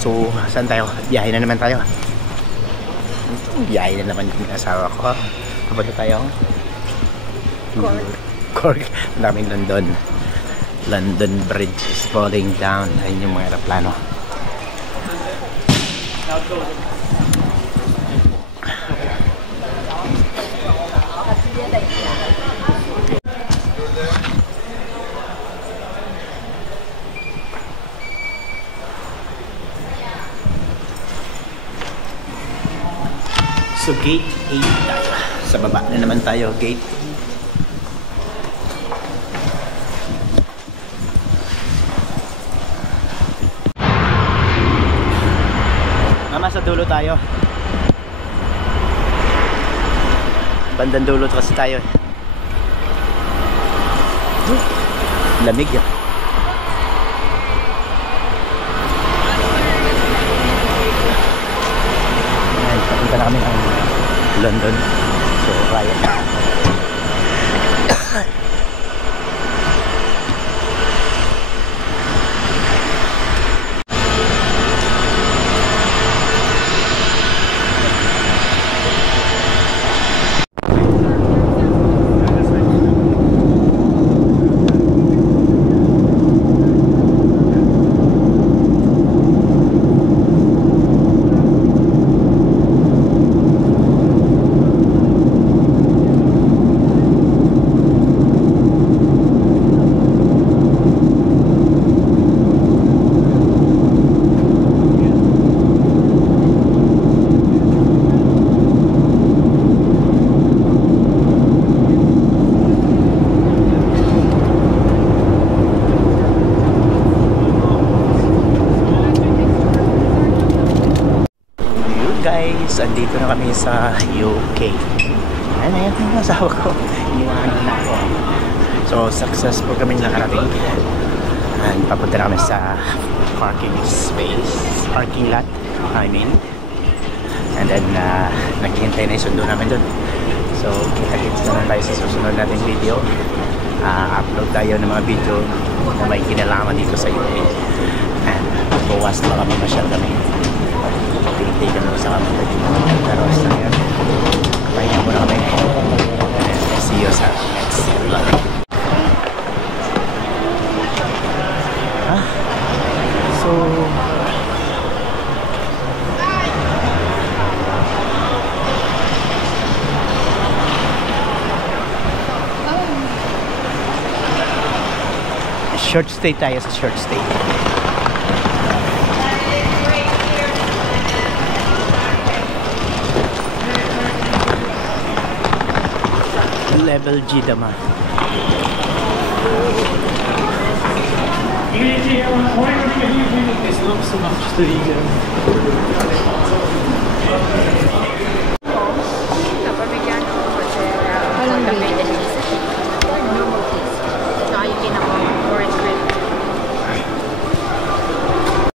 So, saan tayo? Biyahe na naman tayo. Biyahe na naman yung asawa ko. Papunta tayo? Cork. Ang daming London. London Bridge is falling down. Ayun yung mga aeroplano. So gate 8 tayo. Sa baba na naman tayo, gate 8. Mama, sa dulo tayo. Bandang dulo kasi tayo. Lamig yan. Papunta na kami ng London. So, kaya na. Guys, andito na kami sa UK. Ayan na yan yung asawa ko. Iniwanan na ako. So, successful kami nakarating. And papunta na kami sa parking space. Parking lot, I mean. And then, naghihintay na yung sundo namin dun. So, kita-kits na lang tayo sa susunod natin video. Upload tayo ng mga video na may kinalaman dito sa UK. And, buwas na kami, masyal kami. Tingin kami sa kami pero sa ngayon pahinga muna kami and see you sa next vlog. So short stay tayo sa short stay. Level G naman. It's not so much the